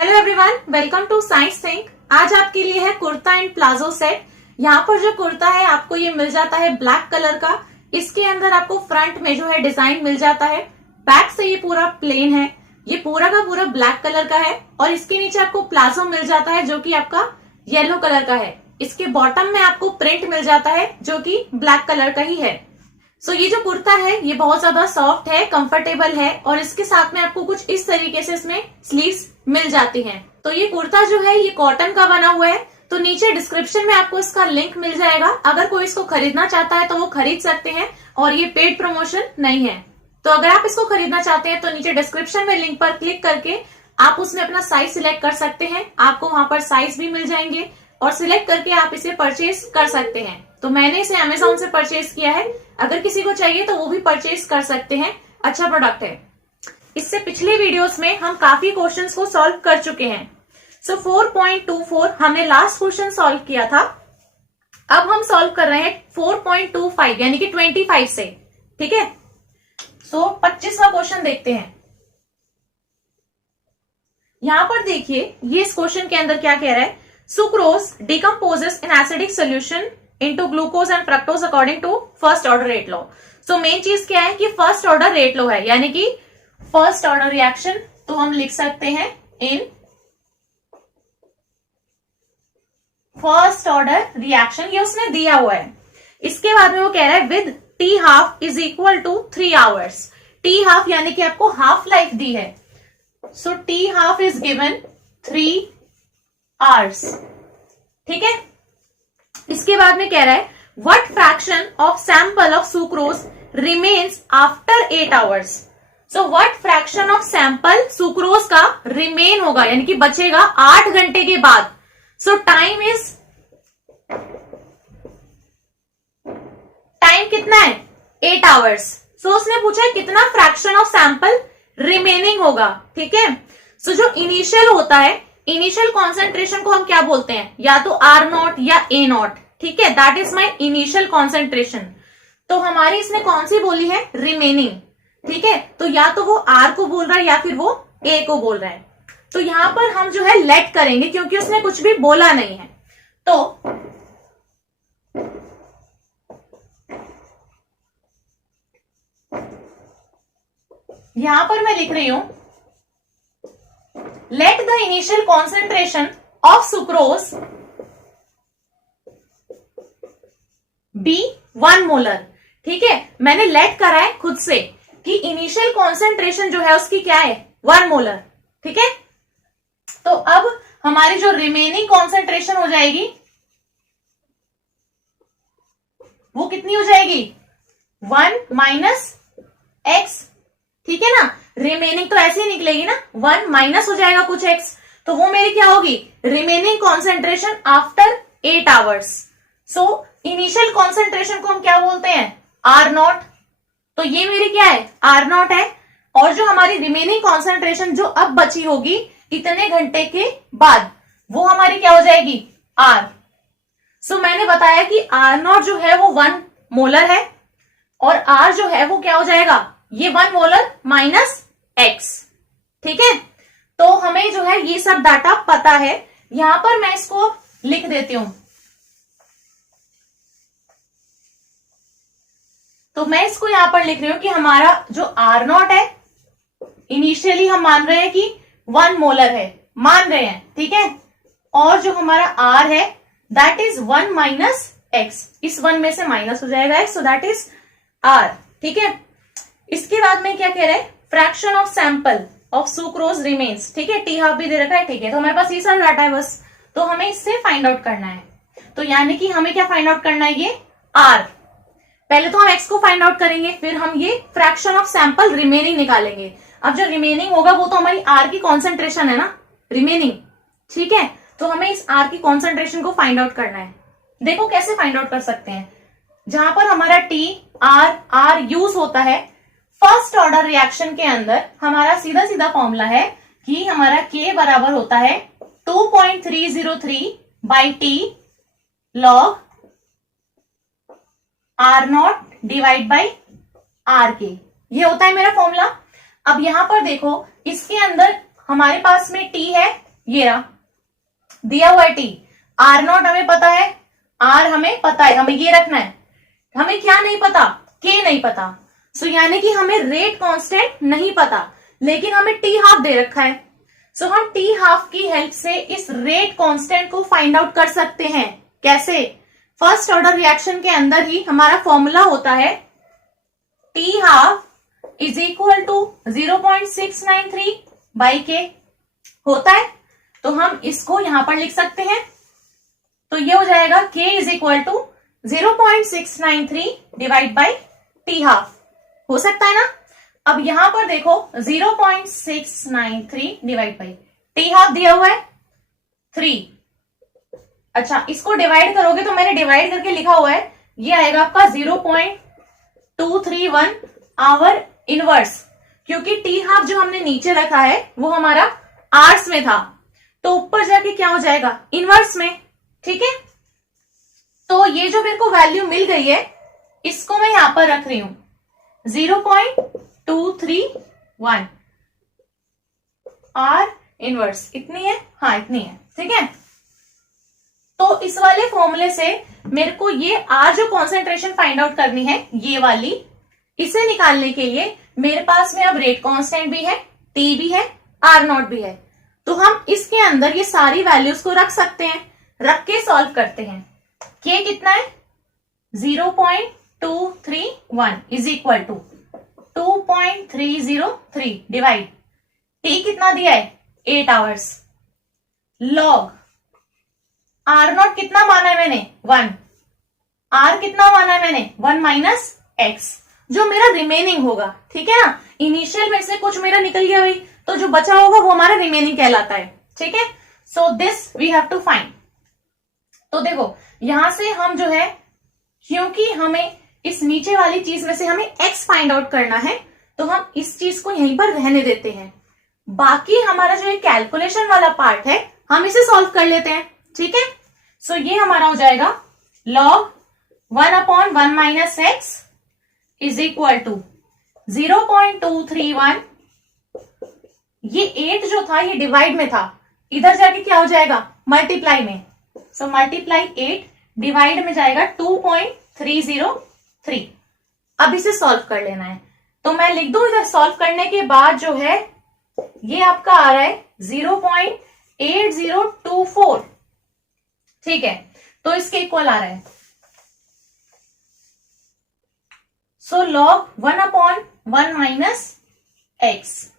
Hello everyone, welcome to Science Think. आज आपके लिए है कुर्ता एंड प्लाजो सेट। यहाँ पर जो कुर्ता है आपको ये मिल जाता है ब्लैक कलर का। इसके अंदर आपको फ्रंट में जो है डिजाइन मिल जाता है। बैक से ये पूरा प्लेन है, ये पूरा का पूरा ब्लैक कलर का है। और इसके नीचे आपको प्लाजो मिल जाता है जो कि आपका येलो कलर का है। इसके बॉटम में आपको प्रिंट मिल जाता है जो कि ब्लैक कलर का ही है। सो ये जो कुर्ता है ये बहुत ज्यादा सॉफ्ट है, कंफर्टेबल है और इसके साथ में आपको कुछ इस तरीके से इसमें स्लीव्स मिल जाती हैं। तो ये कुर्ता जो है ये कॉटन का बना हुआ है। तो नीचे डिस्क्रिप्शन में आपको इसका लिंक मिल जाएगा। अगर कोई इसको खरीदना चाहता है तो वो खरीद सकते हैं और ये पेड प्रमोशन नहीं है। तो अगर आप इसको खरीदना चाहते हैं तो नीचे डिस्क्रिप्शन में लिंक पर क्लिक करके आप उसमें अपना साइज सिलेक्ट कर सकते हैं। आपको वहां पर साइज भी मिल जाएंगे और सिलेक्ट करके आप इसे परचेज कर सकते हैं। तो मैंने इसे अमेजोन से परचेज किया है। अगर किसी को चाहिए तो वो भी परचेज कर सकते हैं, अच्छा प्रोडक्ट है। इससे पिछले वीडियोस में हम काफी क्वेश्चंस को सॉल्व कर चुके हैं। सो 4.24 हमने लास्ट क्वेश्चन सॉल्व किया था। अब हम सॉल्व कर रहे हैं 4.25 यानी कि 25 से, ठीक है। सो 25वां क्वेश्चन देखते हैं। यहां पर देखिए ये इस क्वेश्चन के अंदर क्या कह रहा है। Sucrose decomposes in acidic solution into glucose and fructose according to first order rate law. So main चीज क्या है कि फर्स्ट ऑर्डर रेट लॉ है, यानी कि फर्स्ट ऑर्डर रिएक्शन। तो हम लिख सकते हैं इन फर्स्ट ऑर्डर रिएक्शन, ये उसने दिया हुआ है। इसके बाद में वो कह रहा है with T half is equal to 3 hours. T half यानी कि आपको हाफ लाइफ दी है। So T half is given 3 hours, ठीक है। इसके बाद में कह रहा है what fraction of sample of sucrose remains after 8 hours. So what fraction of sample sucrose का रिमेन होगा, यानी कि बचेगा 8 घंटे के बाद। सो टाइम कितना है 8 आवर्स। सो उसने पूछा है कितना फ्रैक्शन ऑफ सैंपल रिमेनिंग होगा, ठीक है। सो जो इनिशियल होता है, इनिशियल कॉन्सेंट्रेशन को हम क्या बोलते हैं, या तो R0 या A0, ठीक है। That is my initial concentration. तो हमारी इसने कौन सी बोली है, रिमेनिंग, ठीक है। तो या तो वो R को बोल रहा है या फिर वो A को बोल रहा है। तो यहां पर हम जो है लेट करेंगे क्योंकि उसने कुछ भी बोला नहीं है। तो यहां पर मैं लिख रही हूं let the initial concentration of sucrose be 1 molar, ठीक है। मैंने लेट करा है खुद से कि इनिशियल कॉन्सेंट्रेशन जो है उसकी क्या है 1 मोलर, ठीक है। तो अब हमारी जो रिमेनिंग कॉन्सेंट्रेशन हो जाएगी वो कितनी हो जाएगी 1 माइनस एक्स, ठीक है ना। रिमेनिंग तो ऐसे ही निकलेगी ना, 1 माइनस हो जाएगा कुछ एक्स, तो वो मेरी क्या होगी remaining concentration after 8 hours. So initial concentration को हम क्या बोलते हैं R0। तो ये मेरी क्या है R0 है। और जो हमारी रिमेनिंग कॉन्सेंट्रेशन जो अब बची होगी इतने घंटे के बाद, वो हमारी क्या हो जाएगी R। सो मैंने बताया कि R0 जो है वो 1 मोलर है और R जो है वो क्या हो जाएगा ये 1 मोलर माइनस एक्स, ठीक है। तो हमें जो है ये सब डाटा पता है। यहां पर मैं इसको लिख देती हूं। तो मैं इसको यहां पर लिख रही हूं कि हमारा जो R0 है इनिशियली हम मान रहे हैं कि 1 मोलर है, मान रहे हैं, ठीक है। और जो हमारा R है दैट इज 1 माइनस एक्स। इस 1 में से माइनस हो जाएगा x, so that is R, ठीक है। इसके बाद में क्या कह रहे हैं fraction of sample of sucrose remains, ठीक है। टी हाफ भी दे रखा है, ठीक है। तो हमारे पास ये सारा डाटा है बस। तो हमें इससे फाइंड आउट करना है। तो यानी कि हमें क्या फाइंड आउट करना है ये R। पहले तो हम एक्स को फाइंड आउट करेंगे, फिर हम ये फ्रैक्शन ऑफ सैंपल रिमेनिंग निकालेंगे। अब जो रिमेनिंग होगा वो तो हमारी R की कॉन्सेंट्रेशन है ना, रिमेनिंग, ठीक है। तो हमें इस R की कॉन्सेंट्रेशन को फाइंड आउट करना है। देखो कैसे फाइंड आउट कर सकते हैं। जहां पर हमारा T R यूज होता है फर्स्ट ऑर्डर रिएक्शन के अंदर, हमारा सीधा सीधा फॉर्मूला है कि हमारा K बराबर होता है 2.303 by T log R0 divide by RK, ये होता है मेरा फॉर्मूला। अब यहां पर देखो इसके अंदर हमारे पास में T है ये रहा, दिया हुआ है टी। आर नॉट हमें पता है, आर हमें पता है, हमें ये रखना है। हमें क्या नहीं पता, के नहीं पता। सो यानी कि हमें रेट कांस्टेंट नहीं पता, लेकिन हमें टी हाफ दे रखा है। सो हम टी हाफ की हेल्प से इस रेट कांस्टेंट को फाइंड आउट कर सकते हैं। कैसे? फर्स्ट ऑर्डर रिएक्शन के अंदर ही हमारा फॉर्मूला होता है T half is equal to 0.693 by K होता है। तो हम इसको यहां पर लिख सकते हैं। तो ये हो जाएगा k is equal to 0.693 divide by T half. हो सकता है ना? अब यहां पर देखो 0.693 डिवाइड बाई टी हाफ दिया हुआ है 3। अच्छा, इसको डिवाइड करोगे तो मैंने डिवाइड करके लिखा हुआ है, ये आएगा आपका 0.231 आवर इनवर्स, क्योंकि टी हाफ जो हमने नीचे रखा है वो हमारा आर्स में था, तो ऊपर जाके क्या हो जाएगा, इनवर्स में। ठीक है, तो ये जो मेरे को वैल्यू मिल गई है इसको मैं यहां पर रख रही हूं 0.231 आर इनवर्स। इतनी है, हाँ इतनी है। ठीक है, तो इस वाले फॉर्मूले से मेरे को ये आर जो कॉन्सेंट्रेशन फाइंड आउट करनी है, ये वाली, इसे निकालने के लिए मेरे पास में अब रेट कांस्टेंट भी है, टी भी है, आर नॉट भी है। तो हम इसके अंदर ये सारी वैल्यूज को रख सकते हैं, रख के सॉल्व करते हैं। के कितना है 0.231 is equal to 2.303 divide T कितना दिया है 8 आवर्स, लॉग आर नॉट कितना माना है मैंने 1, आर कितना माना है मैंने 1 माइनस एक्स, जो मेरा रिमेनिंग होगा। ठीक है ना, इनिशियल में से कुछ मेरा निकल गया भाई, तो जो बचा होगा वो हमारा रिमेनिंग कहलाता है। ठीक है, so this we have to find. तो देखो यहां से हम जो है, क्योंकि हमें इस नीचे वाली चीज में से हमें x फाइंड आउट करना है, तो हम इस चीज को यहीं पर रहने देते हैं। बाकी हमारा जो ये कैलकुलेशन वाला पार्ट है हम इसे सॉल्व कर लेते हैं। ठीक है, सो ये हमारा हो जाएगा log 1/1 minus X is equal to 0.231। ये 8 जो था ये डिवाइड में था, इधर जाके क्या हो जाएगा मल्टीप्लाई में। सो मल्टीप्लाई 8 डिवाइड में जाएगा 2.303। अब इसे सॉल्व कर लेना है, तो मैं लिख दूं इधर सॉल्व करने के बाद जो है ये आपका आ रहा है 0.8024। ठीक है, तो इसके इक्वल आ रहा है। So log 1/1 minus X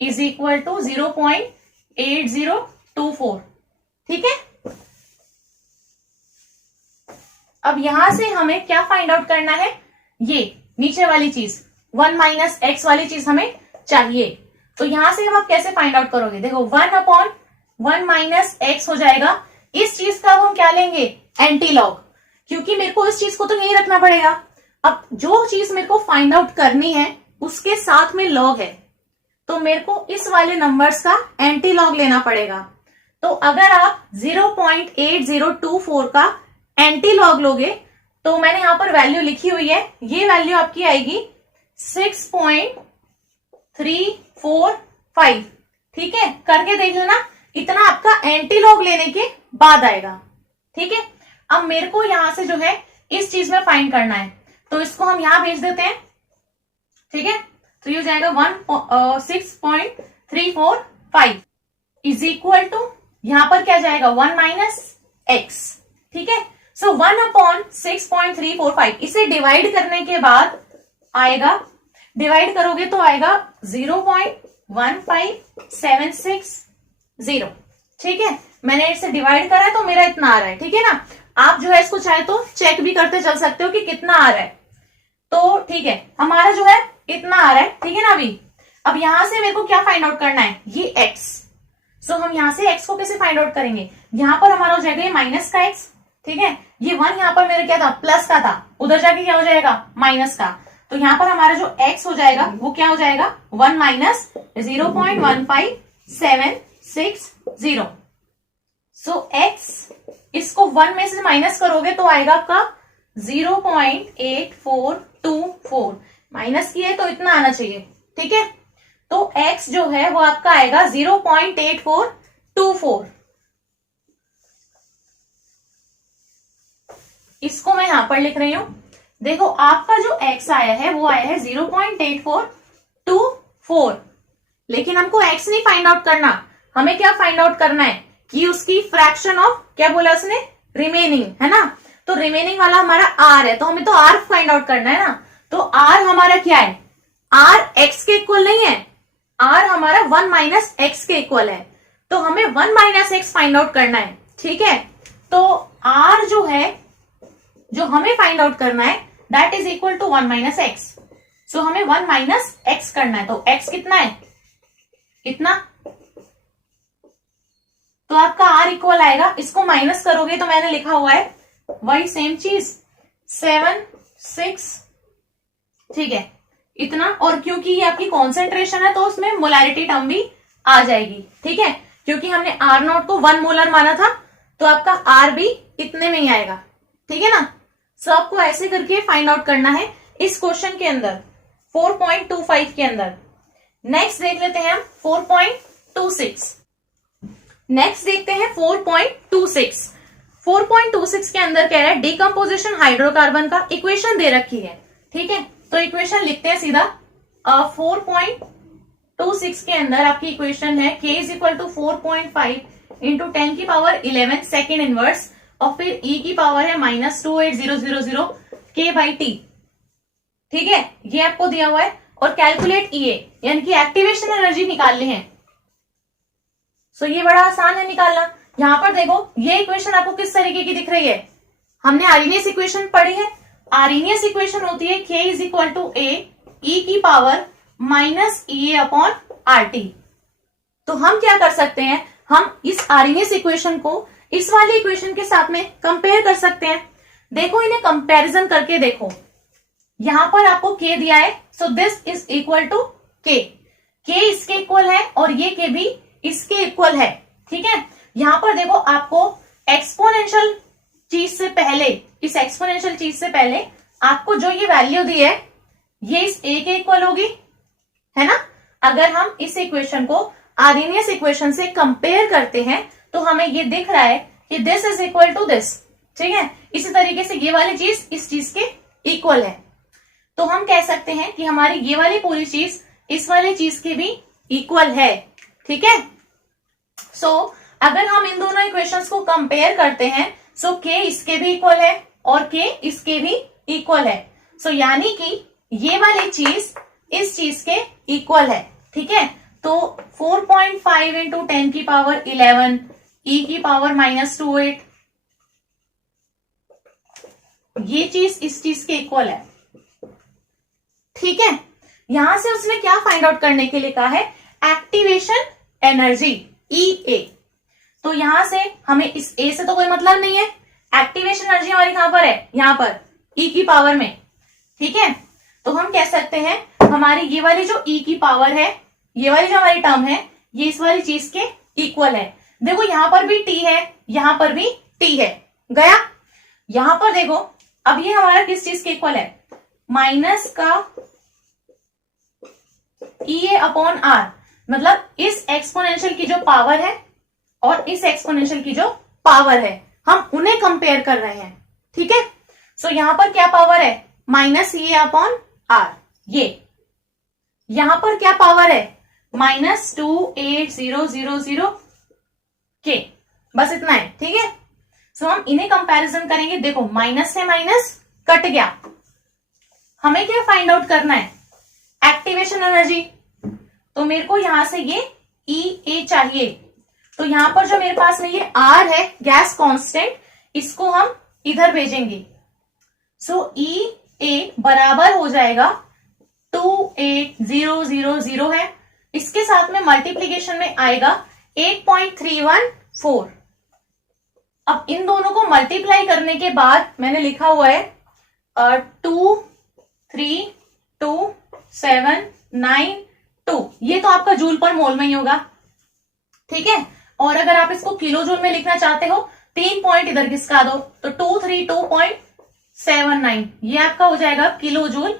is equal to 0.8024। ठीक है, अब यहां से हमें क्या फाइंड आउट करना है, ये नीचे वाली चीज 1 माइनस एक्स वाली चीज हमें चाहिए। तो यहां से अब आप कैसे फाइंड आउट करोगे, देखो 1/1 माइनस एक्स हो जाएगा। इस चीज का हम क्या लेंगे, एंटी लॉग, क्योंकि मेरे को इस चीज को तो यही रखना पड़ेगा। अब जो चीज मेरे को फाइंड आउट करनी है उसके साथ में लॉग है, तो मेरे को इस वाले नंबर्स का एंटी लॉग लेना पड़ेगा। तो अगर आप 0.8024 का एंटी लॉग लोगे, तो मैंने यहां पर वैल्यू लिखी हुई है, ये वैल्यू आपकी आएगी 6.345। ठीक है, करके देख लेना, इतना आपका एंटी लॉग लेने के बाद आएगा। ठीक है, अब मेरे को यहां से जो है इस चीज में फाइंड करना है, तो इसको हम यहां भेज देते हैं। ठीक है, तो ये हो जाएगा 6.345 इज इक्वल टू, यहां पर क्या जाएगा 1 माइनस एक्स। ठीक है, सो 1/6.345 इसे डिवाइड करने के बाद आएगा, डिवाइड करोगे तो आएगा 0.15760। ठीक है, मैंने इसे डिवाइड करा है तो मेरा इतना आ रहा है। ठीक है ना, आप जो है इसको चाहे तो चेक भी करते चल सकते हो कि कितना आ रहा है। तो ठीक है, हमारा जो है इतना आ रहा है। ठीक है ना, अभी अब यहां से मेरे को क्या फाइंड आउट करना है, ये x। सो हम यहां से x को कैसे फाइंड आउट करेंगे, यहां पर हमारा हो जाएगा ये माइनस का x। ठीक है, ये 1 यहां पर मेरा क्या था, प्लस का था, उधर जाके क्या हो जाएगा माइनस का। तो यहां पर हमारा जो x हो जाएगा वो क्या हो जाएगा 1 माइनस 0.15760। सो x, इसको 1 में से माइनस करोगे तो आएगा आपका 0.8424। माइनस की है तो इतना आना चाहिए। ठीक है, तो x जो है वो आपका आएगा 0.84 4। इसको मैं यहां पर लिख रही हूं। देखो आपका जो x आया है वो आया है 0.8424, लेकिन हमको x नहीं फाइंड आउट करना, हमें क्या फाइंड आउट करना है कि उसकी फ्रैक्शन ऑफ, क्या बोला उसने, रिमेनिंग, है ना। तो रिमेनिंग वाला हमारा r है, तो हमें तो r फाइंड आउट करना है ना। तो r हमारा क्या है, r x के इक्वल नहीं है, r हमारा 1 माइनस एक्स के इक्वल है, तो हमें 1 माइनस एक्स फाइंड आउट करना है। ठीक है, तो r जो है, जो हमें फाइंड आउट करना है, that is equal to 1 minus X. So हमें 1 माइनस एक्स करना है, तो x कितना है, इतना। तो आपका r इक्वल आएगा, इसको माइनस करोगे तो मैंने लिखा हुआ है वही सेम चीज 7 6, ठीक है, इतना। और क्योंकि ये आपकी कॉन्सेंट्रेशन है तो उसमें मोलैरिटी टर्म भी आ जाएगी। ठीक है, क्योंकि हमने R नॉट को 1 मोलर माना था, तो आपका R भी इतने में ही आएगा। ठीक है ना। सो आपको ऐसे करके फाइंड आउट करना है इस क्वेश्चन के अंदर 4.25 के अंदर। नेक्स्ट देख लेते हैं हम 4.26। नेक्स्ट देखते हैं 4.26। 4.26 के अंदर कह रहा है डिकम्पोजिशन हाइड्रोकार्बन का इक्वेशन दे रखी है। ठीक है, तो इक्वेशन लिखते हैं सीधा। 4.26 के अंदर आपकी इक्वेशन है k is equal to 4.5 into 10 की पावर 11 सेकेंड इनवर्स, और फिर e की पावर है -28000 k बाई टी। ठीक है, ये आपको दिया हुआ है। और कैलकुलेट EA यानी कि एक्टिवेशन एनर्जी निकालनी है। सो ये बड़ा आसान है निकालना। यहां पर देखो ये इक्वेशन आपको किस तरीके की दिख रही है, हमने आर्रीनियस इक्वेशन पढ़ी है। आर्रीनियस इक्वेशन होती है k is equal to a e की power minus EA upon RT। तो हम क्या कर सकते हैं, हम इस आर्रीनियस इक्वेशन को इस वाली इक्वेशन के साथ में कंपेयर कर सकते हैं। देखो इन्हें कंपैरिजन करके देखो, यहां पर आपको k दिया है, so this is equal to k इसके इक्वल है और ये k भी इसके इक्वल है। ठीक है, यहां पर देखो आपको एक्सपोनेंशियल चीज से पहले, इस एक्सपोनेंशियल चीज से पहले आपको जो ये वैल्यू दी है ये इस a के इक्वल होगी, है ना। अगर हम इस इक्वेशन को आर्रीनियस इक्वेशन से कंपेयर करते हैं तो हमें ये दिख रहा है कि this is equal to this. ठीक है, इसी तरीके से ये वाली चीज इस चीज के इक्वल है, तो हम कह सकते हैं कि हमारी ये वाली पूरी चीज इस वाली चीज के भी इक्वल है। ठीक है, सो अगर हम इन दोनों इक्वेशंस को कंपेयर करते हैं, सो k इसके भी इक्वल है और k इसके भी इक्वल है। सो यानी कि ये वाली चीज इस चीज के इक्वल है। ठीक है, तो 4.5 इंटू 10 की पावर 11 e की पावर -28, ये चीज इस चीज के इक्वल है। ठीक है, यहां से उसने क्या फाइंड आउट करने के लिए कहा है, एक्टिवेशन एनर्जी EA। तो यहां से हमें इस A से तो कोई मतलब नहीं है, एक्टिवेशन एनर्जी हमारी कहां पर है, यहां पर E की पावर में। ठीक है, तो हम कह सकते हैं हमारी ये वाली जो E की पावर है, ये वाली जो हमारी टर्म है, ये इस वाली चीज के इक्वल है। देखो यहां पर भी T है, यहां पर भी T है, गया। यहां पर देखो अब ये हमारा किस चीज के इक्वल है, माइनस का EA अपॉन R, मतलब इस एक्सपोनेंशियल की जो पावर है और इस एक्सपोनेंशियल की जो पावर है, हम उन्हें कंपेयर कर रहे हैं। ठीक है, सो यहां पर क्या पावर है, -EA अपॉन R। ये यहां पर क्या पावर है, -28000 k, बस इतना है। ठीक है, सो हम इन्हें कंपैरिजन करेंगे। देखो माइनस से माइनस कट गया, हमें क्या फाइंड आउट करना है, एक्टिवेशन एनर्जी। तो मेरे को यहां से ये EA चाहिए, तो यहां पर जो मेरे पास में ये R है गैस कांस्टेंट, इसको हम इधर भेजेंगे। सो EA बराबर हो जाएगा 28000 है, इसके साथ में मल्टीप्लीकेशन में आएगा 8.314। अब इन दोनों को मल्टीप्लाई करने के बाद मैंने लिखा हुआ है 23272, ये तो आपका जूल पर मोल में ही होगा। ठीक है, और अगर आप इसको किलो जूल में लिखना चाहते हो, 3 पॉइंट इधर घिसका दो तो 232.79, ये आपका हो जाएगा किलो जूल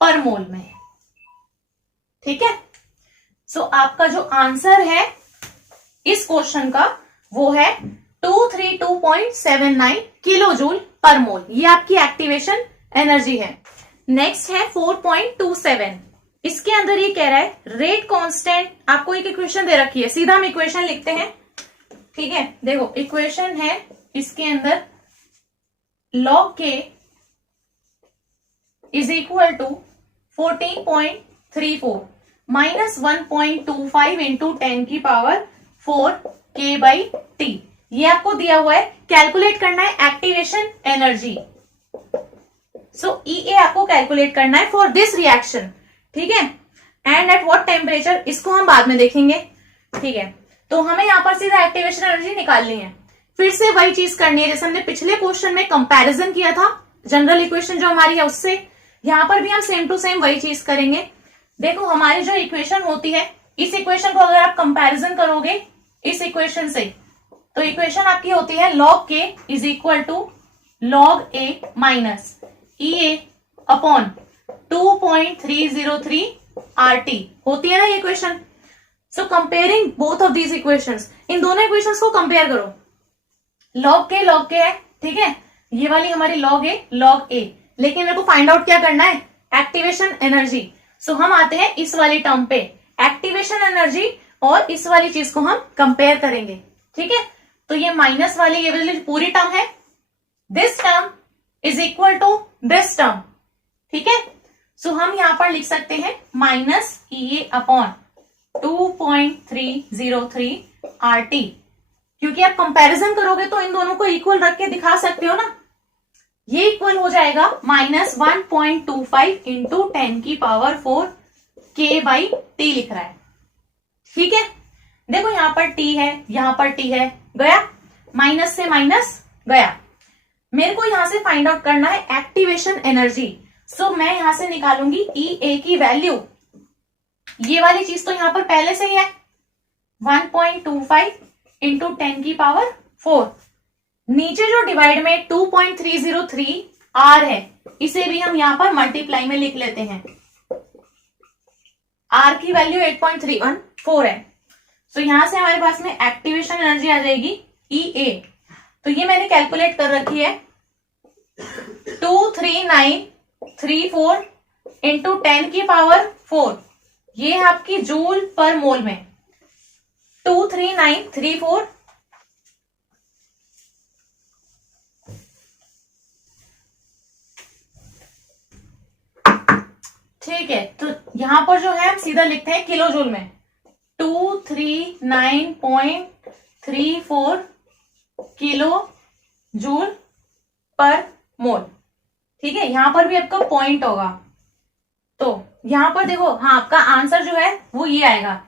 पर मोल में। ठीक है, सो आपका जो आंसर है इस क्वेश्चन का वो है 232.79 किलो जूल पर मोल। ये आपकी एक्टिवेशन एनर्जी है। नेक्स्ट है 4.27। इसके अंदर ये कह रहा है रेट कांस्टेंट। आपको एक इक्वेशन दे रखी है, सीधा हम इक्वेशन लिखते हैं। ठीक है, देखो इक्वेशन है इसके अंदर log k is equal to 14.34 minus 1.25 into 10 की पावर 4 k बाई टी। ये आपको दिया हुआ है, कैलकुलेट करना है एक्टिवेशन एनर्जी। सो EA आपको कैलकुलेट करना है फॉर दिस रिएक्शन। ठीक है, एंड एट व्हाट टेम्परेचर, इसको हम बाद में देखेंगे। ठीक है, तो हमें यहां पर सीधा एक्टिवेशन एनर्जी निकालनी है। फिर से वही चीज करनी है जैसे हमने पिछले क्वेश्चन में कंपैरिजन किया था जनरल इक्वेशन जो हमारी है उससे। यहां पर भी हम सेम टू सेम वही चीज करेंगे। देखो हमारी जो इक्वेशन होती है, इस इक्वेशन को अगर आप कंपैरिजन करोगे इस इक्वेशन से, तो इक्वेशन आपकी होती है log k is equal to log a minus EA upon 2.303 RT होती है ना ये इक्वेशन। So comparing both of these equations, इन दोनों इक्वेशंस को कंपेयर करो। log k है, ठीक है, ये वाली हमारी log a, लेकिन मेरे को फाइंड आउट क्या करना है, एक्टिवेशन एनर्जी। सो हम आते हैं इस वाली टर्म पे, एक्टिवेशन एनर्जी, और इस वाली चीज को हम कंपेयर करेंगे। ठीक है, तो ये माइनस वाली ये वाली पूरी टर्म है, this term is equal to this term. ठीक है, सो हम यहां पर लिख सकते हैं माइनस EA अपॉन 2.303 RT, क्योंकि आप कंपैरिजन करोगे तो इन दोनों को इक्वल रख के दिखा सकते हो ना। ये इक्वल हो जाएगा माइनस 1.25 इंटू 10 की पावर 4 k बाई टी लिख रहा है। ठीक है, देखो यहां पर t है, यहां पर t है, गया माइनस से माइनस गया। मेरे को यहां से फाइंड आउट करना है एक्टिवेशन एनर्जी। सो मैं यहां से निकालूंगी EA की वैल्यू। ये वाली चीज तो यहां पर पहले से ही है, 1.25 इंटू 10 की पावर 4। नीचे जो डिवाइड में 2.303 R है, इसे भी हम यहां पर मल्टीप्लाई में लिख लेते हैं। R की वैल्यू 8.314 है। तो यहां से हमारे पास में एक्टिवेशन एनर्जी आ जाएगी EA। तो ये मैंने कैलकुलेट कर रखी है 23934 इंटू 10 की पावर 4। ये है आपकी जूल पर मोल में 23934। ठीक है, तो यहां पर जो है हम सीधा लिखते हैं किलो जूल में, 239.34 किलो जूल पर मोल। ठीक है, यहां पर भी आपका पॉइंट होगा, तो यहां पर देखो, हाँ आपका आंसर जो है वो ये आएगा।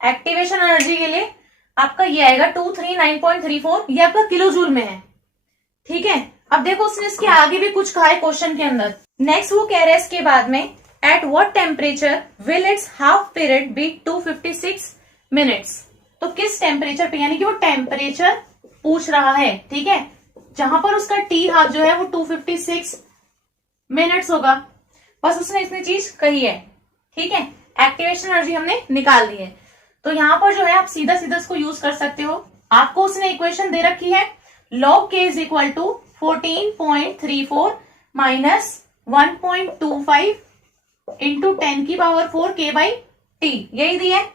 एक्टिवेशन एनर्जी के लिए आपका ये आएगा 239.34, ये आपका किलो जूल में है। ठीक है, अब देखो उसने इसके आगे भी कुछ कहा है क्वेश्चन के अंदर। नेक्स्ट वो कह रहा है इसके बाद में, at what temperature will its half period be 256 minutes. तो किस टेम्परेचर पे, यानी कि वो टेम्परेचर पूछ रहा है। ठीक है, जहां पर उसका टी हाफ जो है वो 256 मिनट्स होगा। बस उसने इतनी चीज कही है। ठीक है, एक्टिवेशन एनर्जी हमने निकाल दी है। तो यहां पर जो है आप सीधा सीधा इसको यूज कर सकते हो। आपको उसने इक्वेशन दे रखी है log k is equal to 14.34 minus 1.25 into 10 की पावर 4 k बाई टी, यही दिया है।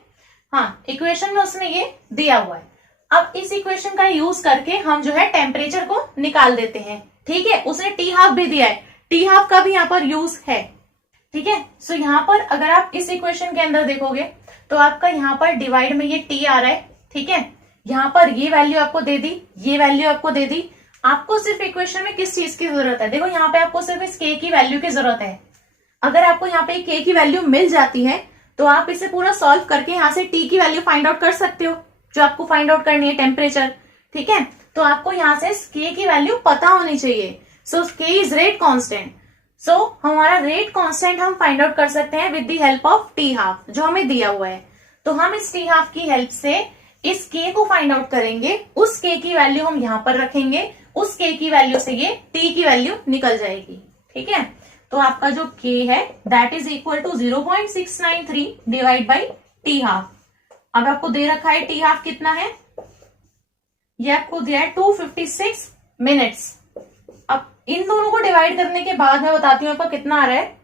हाँ, इक्वेशन में उसने ये दिया हुआ है। अब इस इक्वेशन का यूज करके हम जो है टेम्परेचर को निकाल देते हैं। ठीक है, उसने टी हाफ भी दिया है, टी हाफ का भी यहाँ पर यूज है। ठीक है, सो यहाँ पर अगर आप इस इक्वेशन के अंदर देखोगे तो आपका यहाँ पर डिवाइड में ये टी आ रहा है। ठीक है, यहाँ पर ये वैल्यू आपको दे दी, ये वैल्यू आपको दे दी। आपको सिर्फ इक्वेशन में किस चीज की जरूरत है, देखो यहाँ पे आपको सिर्फ इस के की वैल्यू की जरूरत है। अगर आपको यहाँ पे के की वैल्यू मिल जाती है तो आप इसे पूरा सॉल्व करके यहाँ से टी की वैल्यू फाइंड आउट कर सकते हो, जो आपको फाइंड आउट करनी है टेम्परेचर। ठीक है, तो आपको यहाँ से के की वैल्यू पता होनी चाहिए। सो के इज रेट कांस्टेंट। सो हमारा रेट कांस्टेंट हम फाइंड आउट कर सकते हैं with the help of T half, जो हमें दिया हुआ है। तो हम इस टी हाफ की हेल्प से इस के को फाइंड आउट करेंगे। उस के की वैल्यू हम यहाँ पर रखेंगे, उस के की वैल्यू से ये टी की वैल्यू निकल जाएगी। ठीक है, तो आपका जो के है that is equal to 0.693 divide by T half. अब आपको दे रखा है टी हाफ कितना है ये आपको दिया है 256 मिनट्स। अब इन दोनों को डिवाइड करने के बाद मैं बताती हूँ आपका कितना आ रहा है।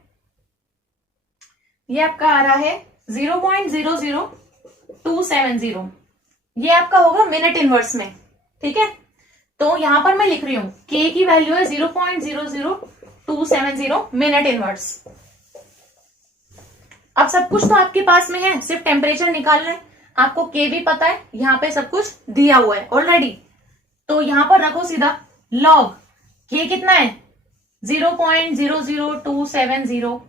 ये आपका आ रहा है 0.00270। ये आपका होगा मिनट इनवर्स में, ठीक है। तो यहां पर मैं लिख रही हूं k की वैल्यू है 0.00270 मिनट इनवर्स। अब सब कुछ तो आपके पास में है, सिर्फ टेम्परेचर निकालना है। आपको k भी पता है, यहाँ पे सब कुछ दिया हुआ है ऑलरेडी। तो यहां पर रखो सीधा लॉग k कितना है 0.00270,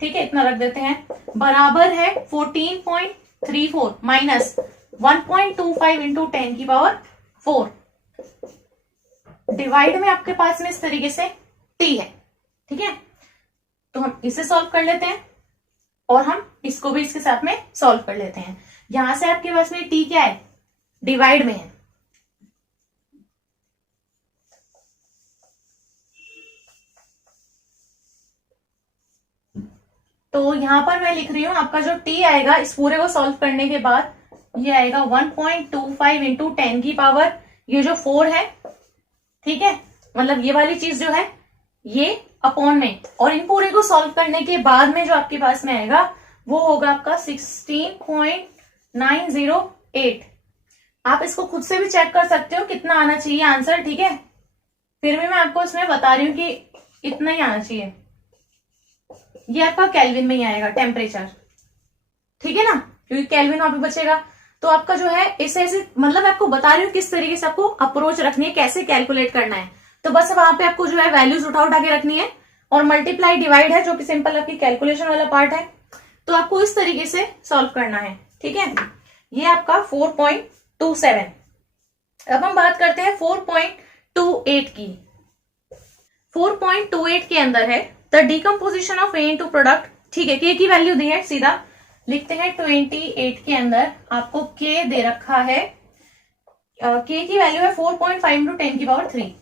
ठीक है, इतना रख देते हैं, बराबर है 14.34 माइनस 1.25 इंटू 10 की पावर 4। डिवाइड में आपके पास में इस तरीके से t है, ठीक है। तो हम इसे सॉल्व कर लेते हैं और हम इसको भी इसके साथ में सॉल्व कर लेते हैं। यहां से आपके पास में t क्या है, डिवाइड में है, तो यहां पर मैं लिख रही हूं आपका जो t आएगा इस पूरे को सॉल्व करने के बाद ये आएगा 1.25 इंटू 10 की पावर ये जो 4 है, ठीक है, मतलब ये वाली चीज जो है ये अपॉन में, और इन पूरे को सॉल्व करने के बाद में जो आपके पास में आएगा वो होगा आपका 16.908। आप इसको खुद से भी चेक कर सकते हो कितना आना चाहिए आंसर, ठीक है। फिर भी मैं आपको इसमें बता रही हूं कि इतना ही आना चाहिए। ये आपका केल्विन में ही आएगा टेम्परेचर, ठीक है ना, क्योंकि केल्विन वहां पे बचेगा। तो आपका जो है ऐसे ऐसे, मतलब आपको बता रही हूँ किस तरीके से आपको अप्रोच रखनी है, कैसे कैलकुलेट करना है। तो बस वहां पे आपको जो है वैल्यूज उठा उठा के रखनी है, और मल्टीप्लाई डिवाइड है जो कि सिंपल आपकी कैलकुलेशन वाला पार्ट है। तो आपको इस तरीके से सॉल्व करना है, ठीक है। ये आपका 4.27। अब हम बात करते हैं 4.28 की। 4.28 के अंदर है the decomposition of A into product, ठीक है। के की वैल्यू दी है, सीधा लिखते हैं 28 के अंदर आपको k दे रखा है, k की वैल्यू है 4.5 इंटू 10 की power 3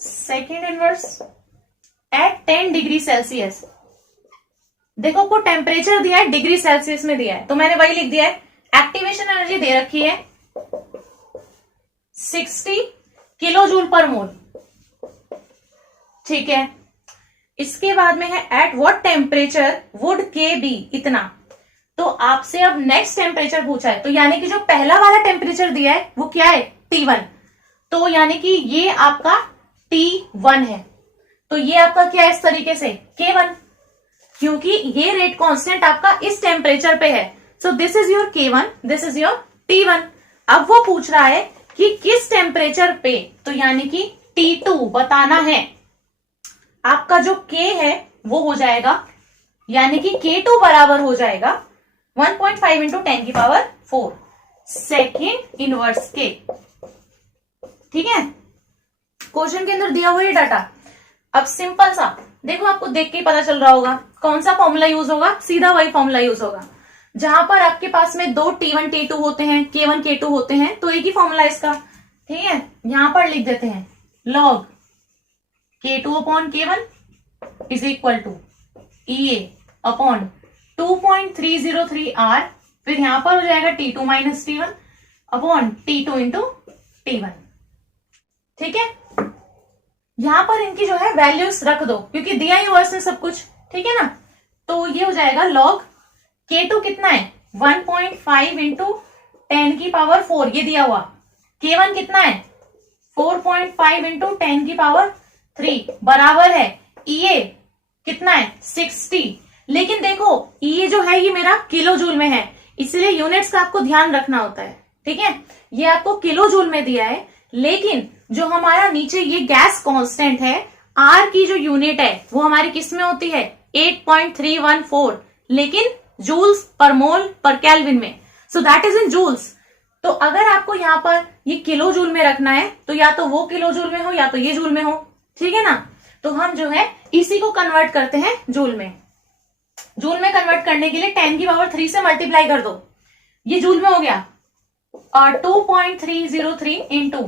second inverse at 10 degree Celsius. देखो को टेम्परेचर दिया है डिग्री सेल्सियस में दिया है, तो मैंने वही लिख दिया है। एक्टिवेशन एनर्जी दे रखी है 60 किलो जूल पर मोल, ठीक है। इसके बाद में है एट व्हाट टेम्परेचर वुड के बी, इतना। तो आपसे अब नेक्स्ट टेम्परेचर पूछा है, तो यानी कि जो पहला वाला टेम्परेचर दिया है वो क्या है T1, तो यानी कि ये आपका T1 है। तो ये आपका क्या है इस तरीके से K1, क्योंकि ये रेट कांस्टेंट आपका इस टेम्परेचर पे है। So this is your K1, this is your T1। अब वो पूछ रहा है कि किस टेम्परेचर पे, तो यानी कि T2 बताना है। आपका जो K है वो हो जाएगा, यानी कि K2 बराबर हो जाएगा 1.5 इंटू 10 की पावर 4 सेकेंड इनवर्स K, ठीक है। क्वेश्चन के अंदर दिया हुआ है डाटा। अब सिंपल सा देखो, आपको देख के ही पता चल रहा होगा कौन सा फॉर्मूला यूज होगा, सीधा वही फॉर्मूला यूज होगा। जहां पर आपके पास में दो T1 T2 होते हैं, K1 K2 होते हैं, तो एक ही फॉर्मूला इसका, ठीक है। यहां पर लिख देते हैं log K2 upon K1 is equal to EA upon 2.303 R, फिर यहां पर हो जाएगा T2 minus T1 upon T2 into T1, ठीक है। यहां पर इनकी जो है वैल्यूज रख दो, क्योंकि दिया ही हुआ इसमें सब कुछ, ठीक है ना। तो ये हो जाएगा लॉग K2 कितना है 1.5 इंटू 10 की पावर 4, ये दिया हुआ। K1 कितना है 4.5 इंटू 10 की पावर 3 बराबर है EA कितना है 60। लेकिन देखो EA जो है ये मेरा किलो जूल में है, इसलिए यूनिट्स का आपको ध्यान रखना होता है, ठीक है। ये आपको किलो जूल में दिया है, लेकिन जो हमारा नीचे ये गैस कांस्टेंट है R की जो यूनिट है वो हमारी किस में होती है 8.314, लेकिन जूल्स पर मोल पर केल्विन में। So that is in joules. तो अगर आपको यहाँ पर ये किलो जूल में रखना है तो या तो वो किलो जूल में हो या तो ये जूल में हो, ठीक है ना। तो हम जो है इसी को कन्वर्ट करते हैं जूल में। जूल में कन्वर्ट करने के लिए 10 की पावर 3 से मल्टीप्लाई कर दो, ये जूल में हो गया, और 2.303 इंटू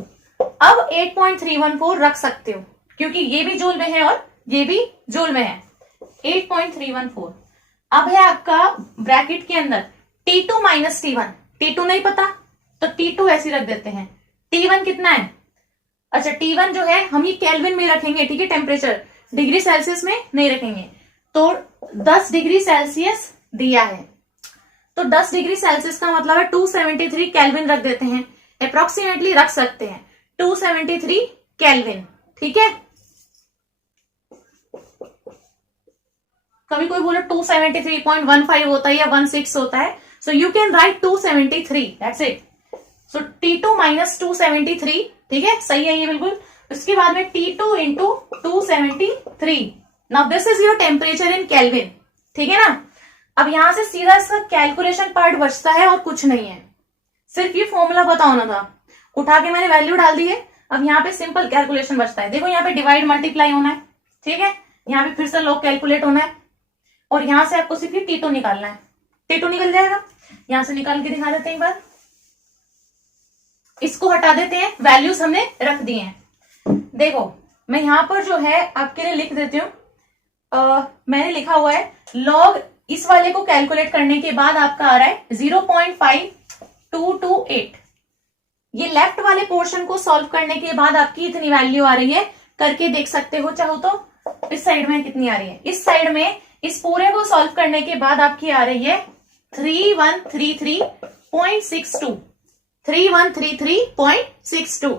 अब 8.314 रख सकते हो, क्योंकि ये भी जूल में है और ये भी जूल में है 8.314। अब है आपका ब्रैकेट के अंदर T2 माइनस T1, T2 नहीं पता तो T2 ऐसे रख देते हैं T1 कितना है? अच्छा T1 जो है हम ये केल्विन में रखेंगे, ठीक है, टेम्परेचर डिग्री सेल्सियस में नहीं रखेंगे। तो 10 डिग्री सेल्सियस दिया है, तो 10 डिग्री सेल्सियस का मतलब है 273 केल्विन रख देते हैं, अप्रोक्सीमेटली रख सकते हैं 273 केल्विन, ठीक है। कभी कोई बोले 273.15 होता है या 16 होता है, so you can write 273, that's it. So T2 minus 273, ठीक है, सही है ये बिल्कुल। उसके बाद में T2 into 273, now this is your temperature in kelvin, ठीक है ना। अब यहां से सीधा इसका कैलकुलेशन पार्ट बचता है और कुछ नहीं है, सिर्फ ये फॉर्मूला पता होना था, उठा के मैंने वैल्यू डाल दी है। अब यहाँ पे सिंपल कैलकुलेशन बचता है, देखो यहाँ पे डिवाइड मल्टीप्लाई होना है, ठीक है, यहाँ पे फिर से लॉग कैलकुलेट होना है, और यहां से आपको सिर्फ T2 निकालना है। T2 निकल जाएगा, यहां से निकाल के दिखा देते हैं एक बार, इसको हटा देते हैं, वैल्यूज हमने रख दिए हैं। देखो मैं यहां पर जो है आपके लिए लिख देती हूं, मैंने लिखा हुआ है लॉग, इस वाले को कैलकुलेट करने के बाद आपका आ रहा है 0.5228। ये लेफ्ट वाले पोर्शन को सॉल्व करने के बाद आपकी इतनी वैल्यू आ रही है, करके देख सकते हो चाहो तो। इस साइड में कितनी आ रही है, इस साइड में इस पूरे को सॉल्व करने के बाद आपकी आ रही है 3133.62, 3133.62।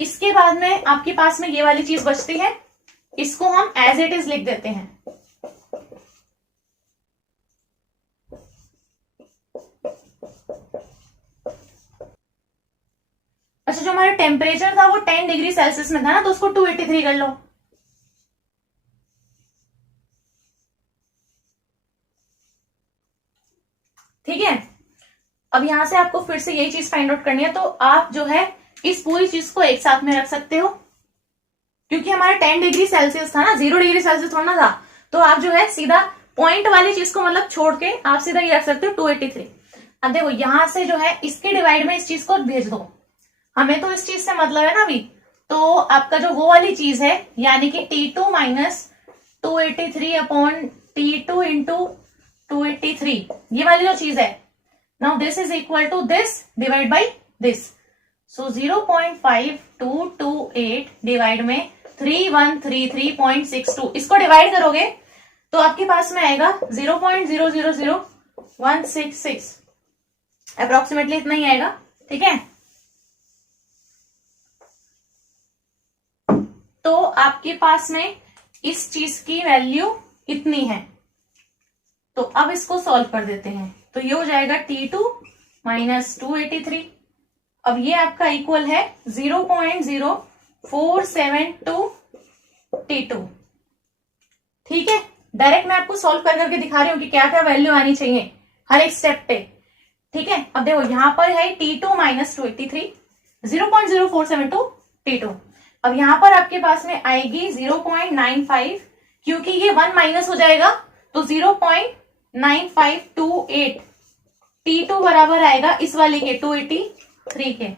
इसके बाद में आपके पास में ये वाली चीज बचती है, इसको हम एज इट इज लिख देते हैं। अच्छा जो हमारा टेम्परेचर था वो 10 डिग्री सेल्सियस में था ना, तो उसको 283 कर लो। ठीक है, अब यहां से आपको फिर से यही चीज फाइंड आउट करनी है, तो आप जो है इस पूरी चीज को एक साथ में रख सकते हो, क्योंकि हमारा 10 डिग्री सेल्सियस था ना, 0 डिग्री सेल्सियस थोड़ा ना था, तो आप जो है सीधा पॉइंट वाली चीज को मतलब छोड़ के आप सीधा ये रख सकते हो 283। अब देखो यहां से जो है इसके डिवाइड में इस चीज को भेज दो, हमें तो इस चीज से मतलब है ना अभी, तो आपका जो वो वाली चीज है यानी कि T2 minus 283 upon T2 into 283, ये वाली जो चीज है, now this is equal to this divide by this, so 0.5228 divide में 3133.62, इसको डिवाइड करोगे तो आपके पास में आएगा 0.000166, अप्रोक्सीमेटली इतना ही आएगा, ठीक है। तो आपके पास में इस चीज की वैल्यू इतनी है, तो अब इसको सॉल्व कर देते हैं, तो ये हो जाएगा T2 माइनस 283। अब ये आपका इक्वल है 0.0472 T2, ठीक है। डायरेक्ट मैं आपको सॉल्व कर करके दिखा रही हूं कि क्या क्या वैल्यू आनी चाहिए हर एक स्टेप पे, ठीक है। अब देखो यहां पर है T2 माइनस 283, 0.0472 T2। अब यहां पर आपके पास में आएगी 0.95, क्योंकि ये 1 माइनस हो जाएगा तो 0.9528, T2 बराबर आएगा इस वाले के 283 के,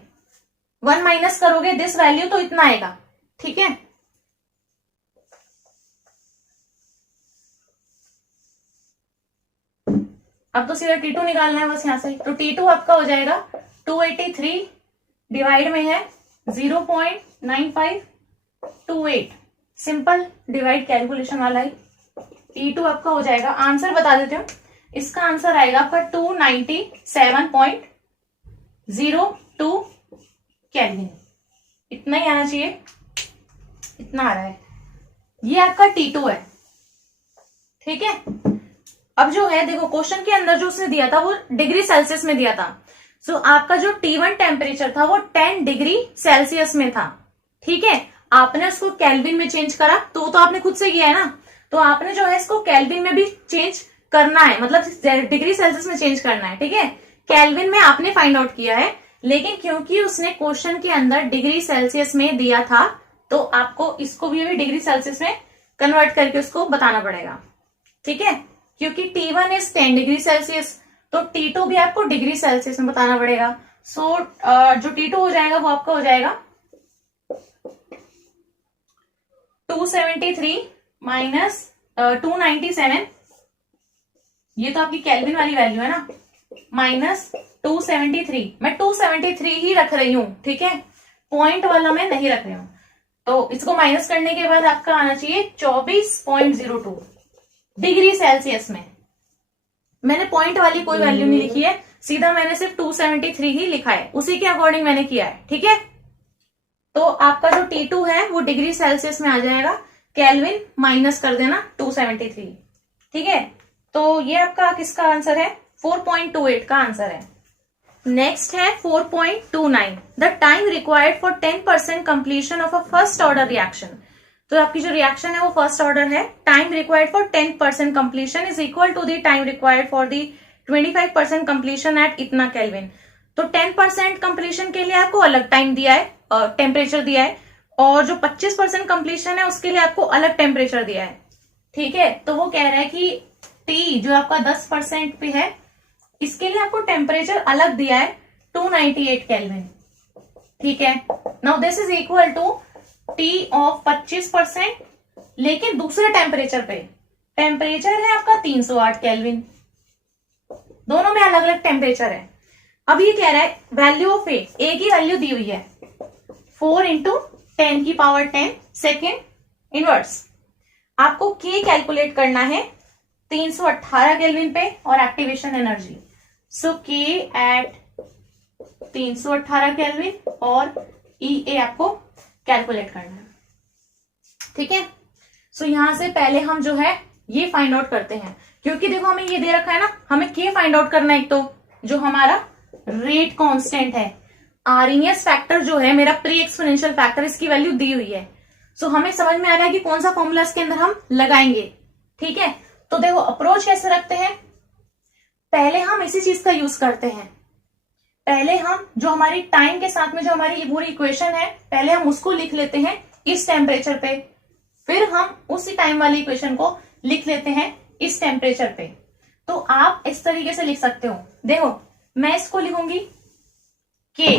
1 माइनस करोगे दिस वैल्यू तो इतना आएगा, ठीक है। अब तो सीधा T2 निकालना है बस यहां से, तो T2 आपका हो जाएगा 283 डिवाइड में है 0.9528, सिंपल डिवाइड कैलकुलेशन वाला है। T2 आपका हो जाएगा, आंसर बता देते हो, इसका आंसर आएगा आपका 297.02 केल्विन, इतना ही आना चाहिए, इतना आ रहा है, ये आपका T2 है, ठीक है। अब जो है देखो क्वेश्चन के अंदर जो उसने दिया था वो डिग्री सेल्सियस में दिया था, सो आपका जो T1 टेम्परेचर था वो 10 डिग्री सेल्सियस में था, ठीक है। आपने उसको केल्विन में चेंज करा, तो आपने खुद से किया है ना, तो आपने जो है इसको केल्विन में भी चेंज करना है, मतलब डिग्री सेल्सियस में चेंज करना है, ठीक है। केल्विन में आपने फाइंड आउट किया है, लेकिन क्योंकि उसने क्वेश्चन के अंदर डिग्री सेल्सियस में दिया था, तो आपको इसको भी अभी डिग्री सेल्सियस में कन्वर्ट करके उसको बताना पड़ेगा, ठीक है। क्योंकि T1 इज 10 डिग्री सेल्सियस, तो T2 भी आपको डिग्री सेल्सियस में बताना पड़ेगा। सो जो T2 हो जाएगा वो आपका हो जाएगा 273 माइनस 297, ये तो आपकी केल्विन वाली वैल्यू है ना, माइनस 273, मैं 273 ही रख रही हूं, ठीक है। पॉइंट वाला मैं नहीं रख रही हूं, तो इसको माइनस करने के बाद आपका आना चाहिए 24.02 डिग्री सेल्सियस में। मैंने पॉइंट वाली कोई वैल्यू नहीं लिखी है, सीधा मैंने सिर्फ 273 ही लिखा है, उसी के अकॉर्डिंग मैंने किया है। ठीक है, तो आपका जो T2 है वो डिग्री सेल्सियस में आ जाएगा, केल्विन माइनस कर देना 273। ठीक है, तो ये आपका किसका आंसर है, 4.28 का आंसर है। नेक्स्ट है 4.29, the time required for 10% completion of a first order reaction. तो आपकी जो रिएक्शन है वो फर्स्ट ऑर्डर है, time required for 10% completion is equal to the time required for the 25% completion at इतना केल्विन। तो 10% कंप्लीशन के लिए आपको अलग टाइम दिया है, टेम्परेचर दिया है, और जो 25% कंप्लीशन है उसके लिए आपको अलग टेम्परेचर दिया है। ठीक है, तो वो कह रहा है कि टी जो आपका 10% पे है इसके लिए आपको टेम्परेचर अलग दिया है 298 केल्विन। ठीक है, now this is equal to T of 25%, लेकिन दूसरे टेम्परेचर पे टेम्परेचर है आपका 308 केल्विन, दोनों में अलग अलग टेम्परेचर है। अब ये कह रहा है वैल्यू ऑफ ए की वैल्यू दी हुई है 4 इंटू 10 की पावर 10 सेकेंड इनवर्स। आपको के कैलकुलेट करना है 318 केल्विन पे और एक्टिवेशन एनर्जी। सो के एट 318 केल्विन और ई ए आपको कैलकुलेट करना है। ठीक है, सो यहां से पहले हम जो है ये फाइंड आउट करते हैं, क्योंकि देखो हमें ये दे रखा है ना, हमें के फाइंड आउट करना है। एक तो जो हमारा रेट कांस्टेंट है, आरएनएस फैक्टर जो है मेरा प्री एक्सपोनेंशियल फैक्टर, इसकी वैल्यू दी हुई है। सो हमें समझ में आ रहा है कि कौन सा फॉर्मूला इसके अंदर हम लगाएंगे। ठीक है, तो देखो अप्रोच कैसे रखते हैं, पहले हम इसी चीज का यूज करते हैं। पहले हम जो हमारी टाइम के साथ में जो हमारी पूरी इक्वेशन है, पहले हम उसको लिख लेते हैं इस टेम्परेचर पे, फिर हम उसी टाइम वाली इक्वेशन को लिख लेते हैं इस टेम्परेचर पे। तो आप इस तरीके से लिख सकते हो, देखो मैं इसको लिखूंगी के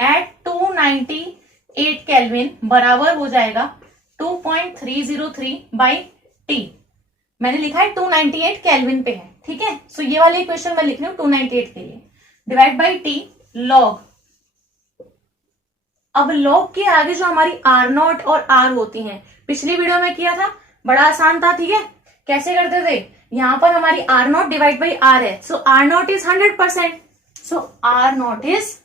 एट 298 केल्विन बराबर हो जाएगा 2.303 बाई टी। मैंने लिखा है 298 केल्विन पे है। ठीक है, सो ये वाली इक्वेशन मैं लिख रही हूँ 298 के लिए, डिवाइड बाई टी लॉग। अब लॉग के आगे जो हमारी आर नॉट और आर होती हैं, पिछली वीडियो में किया था, बड़ा आसान था। ठीक है, कैसे करते थे, यहां पर हमारी R naught divide by R है, so R naught is 100%, so R naught is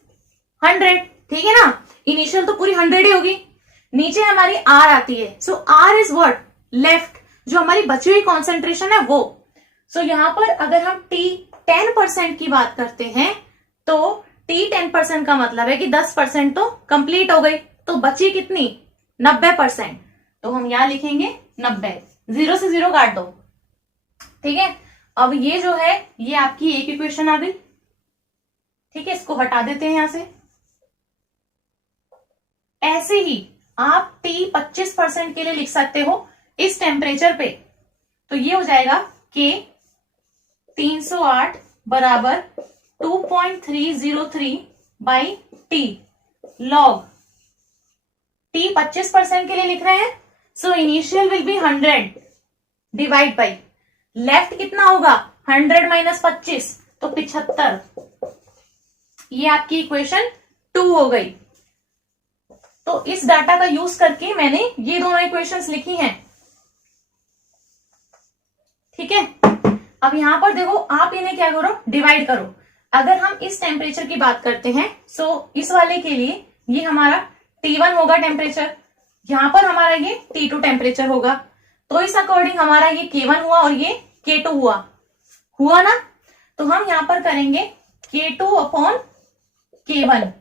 100। ठीक है ना, इनिशियल तो पूरी 100 ही होगी, नीचे हमारी आर आती है, so are is what, left, जो हमारी बची हुई कॉन्सेंट्रेशन है वो। सो यहां पर अगर हम टी 10% की बात करते हैं, तो टी 10% का मतलब है कि 10% तो कंप्लीट हो गई, तो बची कितनी, 90%। तो हम यहां लिखेंगे 90, 0 से 0 काट दो। ठीक है, अब ये जो है ये आपकी एक इक्वेशन आ गई। ठीक है, इसको हटा देते हैं यहां से। ऐसे ही आप टी 25% के लिए लिख सकते हो इस टेम्परेचर पे, तो ये हो जाएगा के 308 बराबर 2.303 बाई टी लॉग। टी 25% के लिए लिख रहे हैं, so initial will be 100 divide by left कितना होगा, 100 माइनस 25 तो 75। ये आपकी इक्वेशन 2 हो गई। तो इस डाटा का यूज करके मैंने ये दोनों इक्वेशंस लिखी हैं। ठीक है, अब यहां पर देखो आप इन्हें क्या करो, डिवाइड करो। अगर हम इस टेम्परेचर की बात करते हैं, सो इस वाले के लिए ये हमारा T1 होगा टेम्परेचर, यहां पर हमारा ये T2 टेम्परेचर होगा, तो इस अकॉर्डिंग हमारा ये K1 हुआ और ये K2 हुआ ना। तो हम यहां पर करेंगे K2 अपॉन K1,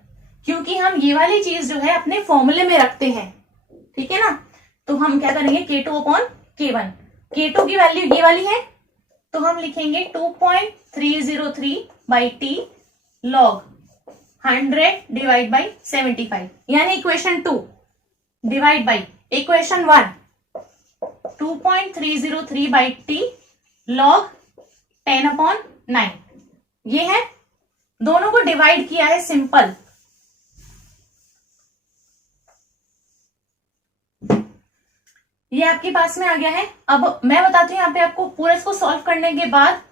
क्योंकि हम ये वाली चीज जो है अपने फॉर्मूले में रखते हैं। ठीक है ना, तो हम क्या करेंगे K2 अपॉन K1। K2 की वैल्यू ये वाली है, तो हम लिखेंगे 2.303 by T log 100 divide by 75, यानी equation 2 divide by equation 1 2.303 by T log 10 upon 9। ये है, दोनों को डिवाइड किया है सिंपल। ये आपके पास में आ गया है। अब मैं बताती हूँ यहाँ पे आपको पूरा इसको सॉल्व करने के बाद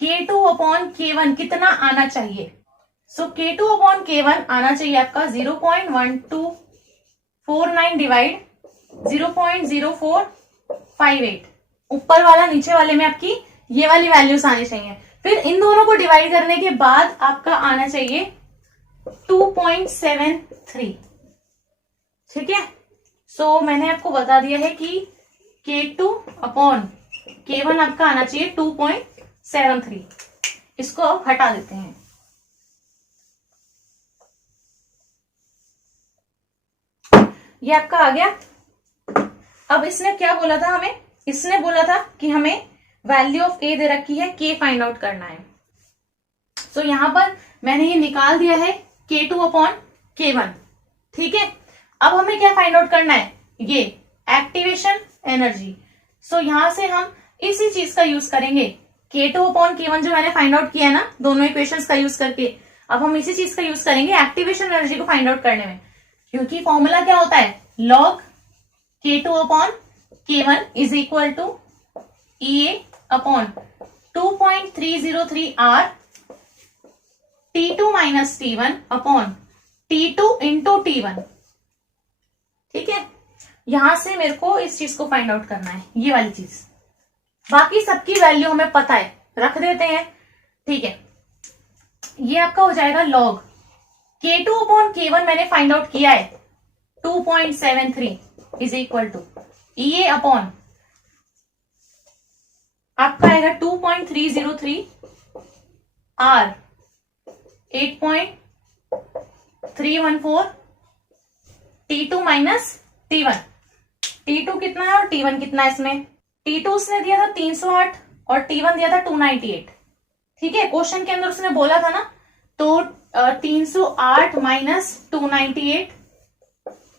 K2 अपॉन K1 कितना आना चाहिए। सो K2 अपॉन K1 आना चाहिए आपका 0.1249 डिवाइड 0.0458। ऊपर वाला नीचे वाले में आपकी ये वाली वैल्यूज आनी चाहिए। फिर इन दोनों को डिवाइड करने के बाद आपका आना चाहिए 2.73। ठीक है, सो मैंने आपको बता दिया है कि K2 अपॉन K1 आपका आना चाहिए 2.73। इसको हटा देते हैं। ये आपका आ गया। अब इसने क्या बोला था हमें, इसने बोला था कि हमें वैल्यू ऑफ ए दे रखी है, के फाइंड आउट करना है। सो यहां पर मैंने ये निकाल दिया है K2 अपॉन K1। ठीक है, अब हमें क्या फाइंड आउट करना है, ये एक्टिवेशन एनर्जी। सो यहां से हम इसी चीज का यूज करेंगे, K2 अपॉन K1 जो मैंने फाइंड आउट किया है ना दोनों इक्वेशंस का यूज करके, अब हम इसी चीज का यूज करेंगे एक्टिवेशन एनर्जी को फाइंड आउट करने में। क्योंकि फॉर्मूला क्या होता है, log K2 upon K1 is equal to EA upon 2.303 R T2 minus T1 upon T2 into T1। ठीक है, यहां से मेरे को इस चीज को फाइंड आउट करना है, ये वाली चीज। बाकी सबकी वैल्यू हमें पता है, रख देते हैं। ठीक है, ये आपका हो जाएगा लॉग K2 अपॉन K1 मैंने फाइंड आउट किया है 2.73 is equal to EA upon आपका आएगा 2.303 R 8.314 T2 minus T1। T2 कितना है और T1 कितना है इसमें, T2 उसने दिया था 308 और T1 दिया था 298। ठीक है, क्वेश्चन के अंदर उसने बोला था ना, तो 308 माइनस 298,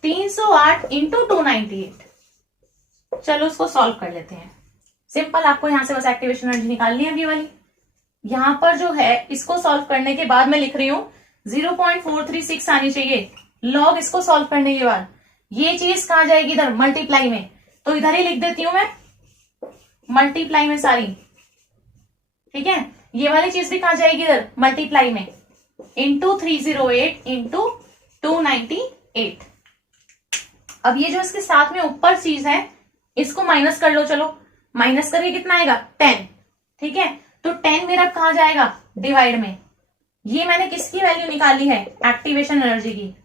308 इंटू 298। चलो उसको सॉल्व कर लेते हैं। सिंपल, आपको यहां से बस एक्टिवेशन एनर्जी निकालनी है अभी वाली। यहां पर जो है इसको सॉल्व करने के बाद मैं लिख रही हूं 0.436 आनी चाहिए लॉग इसको सॉल्व करने के बाद। ये चीज कहां जाएगी, इधर मल्टीप्लाई में, तो इधर ही लिख देती हूं मैं मल्टीप्लाई में सारी। ठीक है, ये वाली चीज भी कहां जाएगी, इधर मल्टीप्लाई में, इंटू 308 इंटू 298। अब ये जो इसके साथ में ऊपर चीज है इसको माइनस कर लो। चलो माइनस करके कितना आएगा 10। ठीक है, तो 10 मेरा कहां जाएगा, डिवाइड में। ये मैंने किसकी वैल्यू निकाली है, एक्टिवेशन एनर्जी की।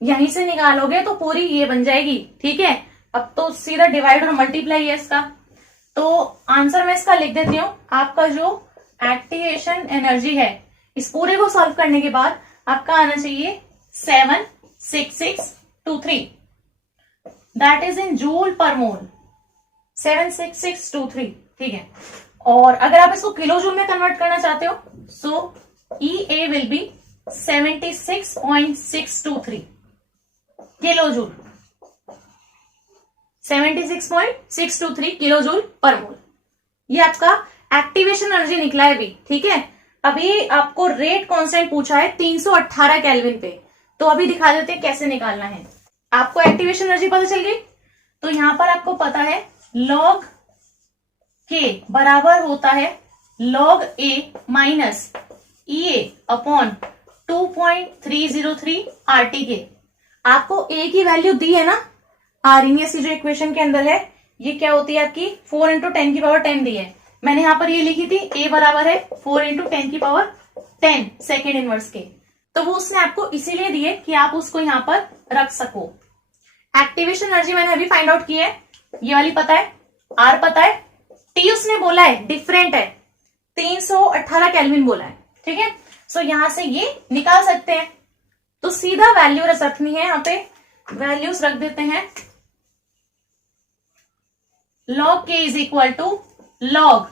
यहीं से निकालोगे तो पूरी ये बन जाएगी। ठीक है, अब तो सीधा डिवाइड और मल्टीप्लाई है इसका, तो आंसर मैं इसका लिख देती हूं। आपका जो एक्टिवेशन एनर्जी है इस पूरे को सॉल्व करने के बाद आपका आना चाहिए 76623, that is in joule per मोल, 76623। ठीक है, और अगर आप इसको किलो जूल में कन्वर्ट करना चाहते हो so EA will be 76.623 kilo joule, 76.623 kilo joule per mole. ये आपका एक्टिवेशन एनर्जी निकला है अभी। ठीक है, अभी आपको रेट कांस्टेंट पूछा है 318 केल्विन पे, तो अभी दिखा देते हैं कैसे निकालना है। आपको एक्टिवेशन एनर्जी पता चल गई, तो यहां पर आपको पता है लॉग K बराबर होता है log A minus EA upon 2.303 RT के। आपको A की वैल्यू दी है ना, RMS जो इक्वेशन के अंदर है, ये क्या होती है आपकी 4 इंटू 10 की पावर 10 दी है। मैंने यहां पर ये लिखी थी A बराबर है 4 इंटू 10 की पावर 10 सेकेंड इनवर्स के, तो वो उसने आपको इसीलिए दिए कि आप उसको यहां पर रख सको। एक्टिवेशन एनर्जी मैंने अभी फाइंड आउट की है, ये वाली पता है, R पता है, T उसने बोला है डिफरेंट है, 318 केल्विन बोला है। ठीक है, सो यहां से ये निकाल सकते हैं, तो सीधा वैल्यू रखनी है, यहां पे वैल्यूज रख देते हैं। Log K is equal to log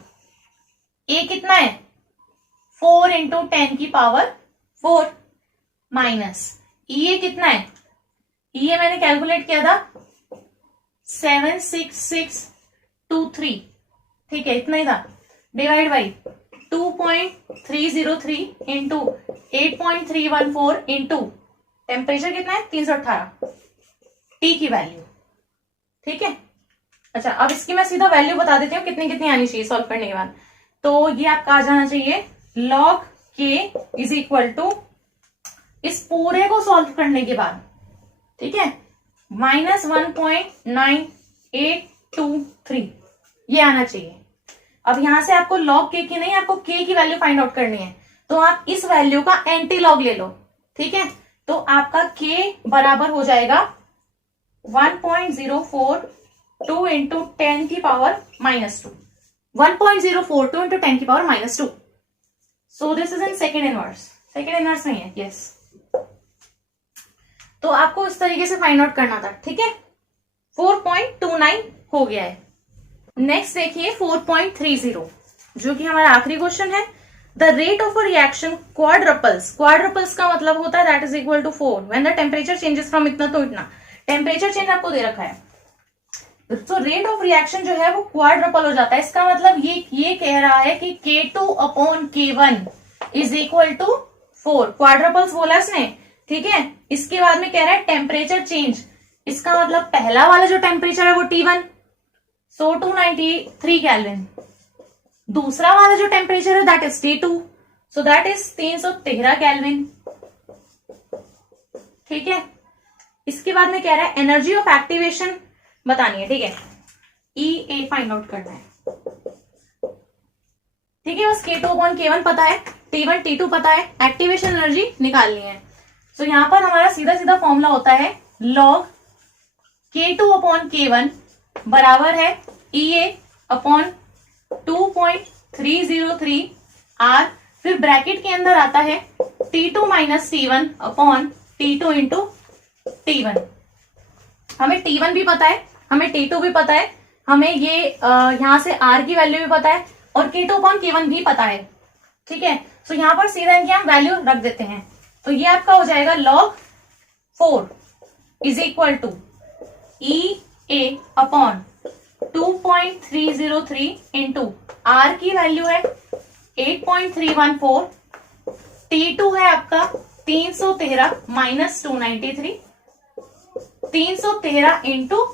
A कितना है 4 इंटू 10 की पावर 4 माइनस EA कितना है, EA मैंने कैलकुलेट किया था 76623। ठीक है, इतना ही था, divide by 2.303 into 8.314 into temperature कितना है 318, T की वैल्यू। ठीक है, अच्छा अब इसकी मैं सीधा वैल्यू बता देती हूँ कितनी कितनी आनी चाहिए सॉल्व करने के बाद। तो ये आपका आ जाना चाहिए log K is equal to इस पूरे को सॉल्व करने के बाद, ठीक है, -1.9823 ये आना चाहिए। अब यहां से आपको log k की नहीं, आपको k की वैल्यू फाइंड आउट करनी है, तो आप इस वैल्यू का एंटी लॉग ले लो, ठीक है। तो आपका k बराबर हो जाएगा 1.042 इंटू 10 की पावर -2, 1.042 इंटू 10 की power -2। So this is in second inverse, second inverse में है, यस। तो आपको इस तरीके से फाइंड आउट करना था, ठीक है। 4.29 हो गया है। नेक्स्ट देखिए 4.30, जो कि हमारा आखिरी क्वेश्चन है। The rate of a reaction quadruples, quadruples का मतलब होता है that is equal to 4 when the temperature changes from इतना तो इतना। टेम्परेचर चेंज आपको दे रखा है, तो रेट ऑफ रिएक्शन जो है वो क्वाड्रपल हो जाता है। इसका मतलब ये कह रहा है कि K2/K1 इज इक्वल टू 4। क्वाड्रपल्स बोला इसने, ठीक है। इसके बाद में कह रहा है टेम्परेचर चेंज, इसका मतलब पहला वाला जो टेम्परेचर है वो T1, सो 293 केल्विन। दूसरा वाला जो टेम्परेचर है that is T2, so that is 313 kelvin, ठीक है। इसके बाद में कह रहा है एनर्जी ऑफ एक्टिवेशन बतानी है, ठीक है। EA फाइंड आउट करना है, ठीक है। बस K2/K1 पता है, T1 T2 पता है, एक्टिवेशन एनर्जी निकालनी है। सो यहां पर हमारा सीधा सीधा फॉर्मूला होता है log K2/K1 बराबर है EA/2.303 R, फिर ब्रैकेट के अंदर आता है T2 - T1/T2 इंटू T1। हमें T1 भी पता है, हमें T2 भी पता है, हमें ये यहां से R की वैल्यू भी पता है और K2/K1 भी पता है, ठीक है। सो यहां पर सीधा इनकी हम वैल्यू रख देते हैं, तो ये आपका हो जाएगा log 4 is equal to EA/2.303 into R की वैल्यू है 8.314, T2 है आपका 313 - 293, 313 इंटू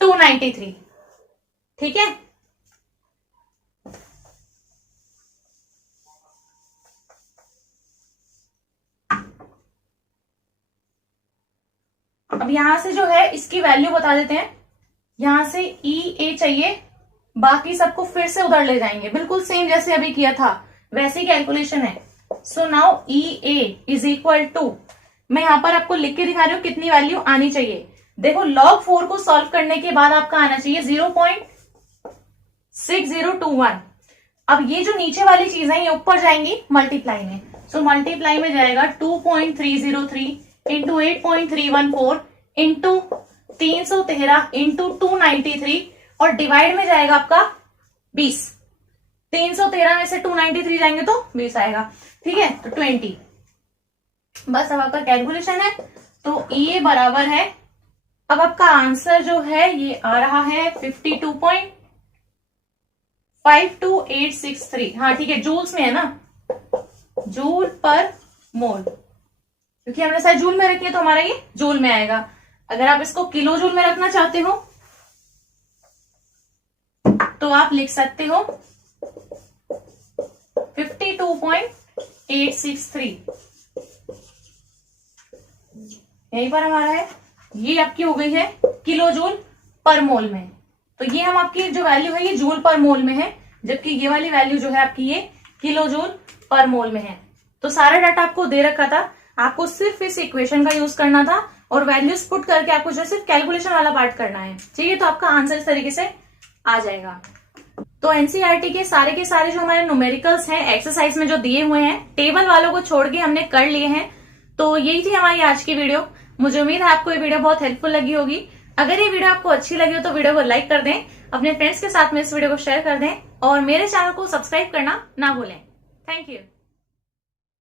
293, ठीक है। अब यहां से जो है इसकी वैल्यू बता देते हैं। यहां से EA चाहिए, बाकी सबको फिर से उधर ले जाएंगे, बिल्कुल सेम जैसे अभी किया था वैसे कैलकुलेशन है। So now EA is equal to, मैं यहां पर आपको लिख के दिखा रही हूं कितनी वैल्यू आनी चाहिए। देखो log 4 को सॉल्व करने के बाद आपका आना चाहिए 0.6021। अब ये जो नीचे वाली चीज है ये ऊपर जाएंगी मल्टीप्लाई में, सो मल्टीप्लाई में जाएगा 2.303 इंटू 8.314 इंटू 313 इंटू 293 और डिवाइड में जाएगा आपका 20। 313 में से 293 जाएंगे तो 20 आएगा, ठीक है, तो 20। बस अब आपका कैलकुलेशन है, तो ये बराबर है, अब आपका आंसर जो है ये आ रहा है 52.52863। हाँ ठीक है, जूल्स में है ना, जूल पर मोल, क्योंकि हमने शायद जूल में रखी है तो हमारा ये जूल में आएगा। अगर आप इसको किलो जूल में रखना चाहते हो तो आप लिख सकते हो 52.863, यहीं पर हमारा है, ये आपकी हो गई है किलो जूल पर मोल में। तो ये हम आपकी जो वैल्यू है ये जूल पर मोल में है, जबकि ये वाली वैल्यू जो है आपकी ये किलो जूल पर मोल में है। तो सारा डाटा आपको दे रखा था, आपको सिर्फ इस इक्वेशन का यूज करना था और वैल्यूज पुट करके आपको जो सिर्फ कैलकुलेशन वाला पार्ट करना है, ठीक है। तो आपका आंसर इस तरीके से आ जाएगा। तो एनसीईआरटी के सारे जो हमारे न्यूमेरिकल्स हैं एक्सरसाइज में जो दिए हुए हैं, टेबल वालों को छोड़ के हमने कर लिए हैं। तो यही थी हमारी आज की वीडियो। मुझे उम्मीद है आपको ये वीडियो बहुत हेल्पफुल लगी होगी। अगर ये वीडियो आपको अच्छी लगी हो तो वीडियो को लाइक कर दें, अपने फ्रेंड्स के साथ में इस वीडियो को शेयर कर दें और मेरे चैनल को सब्सक्राइब करना ना भूलें। Thank you.